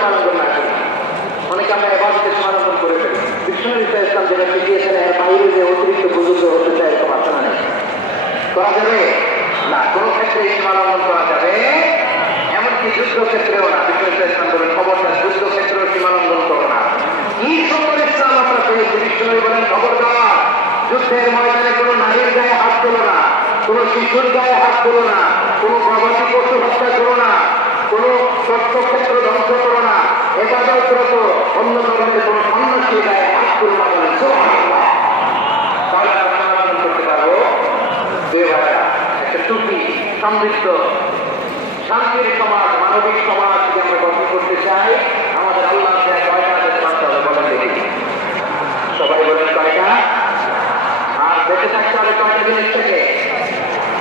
সীমালঙ্ঘন না করি। অনেকে আমরা এবাদতের সীমালঙ্ঘন করে ফেলি। বিশ্বনবী ইসলাম যেটা শিখিয়েছেন এর বাইরে যে অতিরিক্ত বুজুর্গ হতে চায় এরকম আচরণ নেই, করা যাবে না, কোনো ক্ষেত্রে সীমালঙ্ঘন করা যাবে, এমনকি যুদ্ধক্ষেত্রেও না। বিশ্বনবী ইসলাম বলেন খবরদার যুদ্ধক্ষেত্রেও সীমালঙ্ঘন করো না। কি সুন্দর ইসলাম আমরা পেয়েছি। বিশ্বনবী বলেন খবরদার যুদ্ধের ময়দানে কোনো নারীর গায়ে হাত তোলো না, কোনো শিশুর গায়ে হাত তোলো না, কোনো গবাদি পশু হত্যা করো না, কোনো তথ্যক্ষেত্র ধ্বংস করো না, এবাদতরত অন্য ধরনের কোনো সন্ন্যাসীর গায়ে হাত তুলো না। বলেন সুবহানাল্লাহ। তাহলে আমরা সমাধান করতে পারবো। একটা সুখী সমৃদ্ধ শান্তির সমাজ, মানবিক সমাজ যদি আমরা গঠন করতে চাই, আমাদের আল্লাহ কয়টা আদেশ মানতে হবে বলেন দেখি। সবাই বলেন কয়টা? আর বেঁচে থাকতে হবে কয়টা জিনিস থেকে?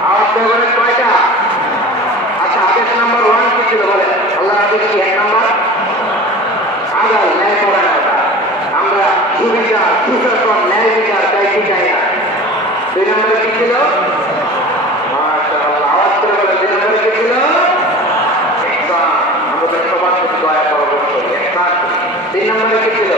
আওয়াজ বলেন কয়টা? আচ্ছা, আদেশ নাম্বার 1 কি ছিল বলেন? আল্লাহ আদেশ কি? 1 নাম্বার আদাল, ন্যায় পরায়ণতা। আমরা সুবিচার, সুশাসন, ন্যায় বিচার চাই কি চাই না? 2 নম্বরে কি ছিল? মাশাআল্লাহ, আওয়াজ করে বলেন 2 নম্বরে কি ছিল? ইহসান, আমাদের সবার প্রতি দয়া পরবর্তী ইহসান। 3 নম্বরে কি ছিল?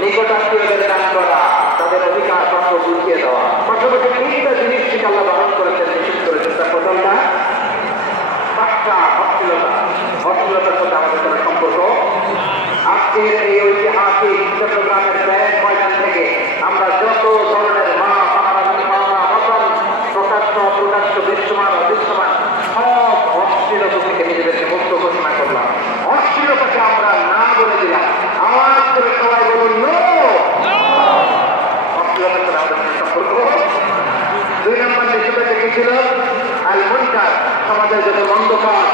নিকটাত্মীয়দের দান করা, তাদের অধিকার পত্র বুঝিয়ে দেওয়া। পাশাপাশি 3টা জিনিস থেকে আল্লাহ বারণ করেছেন, নিষেধ করেছেন। তার প্রথমটা অশ্লীলতা। অশ্লীলতার সাথে আমাদের কোনো সম্পর্ক। আজকের এই ঐতিহাসিক চট্টগ্রামের ব্যাগ ময়দান থেকে আমরা যত ধরনের প্রকাশ্য দৃশ্যমান অদৃশ্যমান সব অশ্লীলতা থেকে নিজেদেরকে মুক্ত ঘোষণা করলাম। অশ্লীলতাকে আমরা না বলে দিলাম। আওয়াজ করে সবাই বলুন নো। অশ্লীলতার সাথে আমাদের সম্পর্ক। 2 নম্বর নিষেধাজ্ঞা কি ছিল? আল মুনকার, সমাজের যত মন্দ কাজ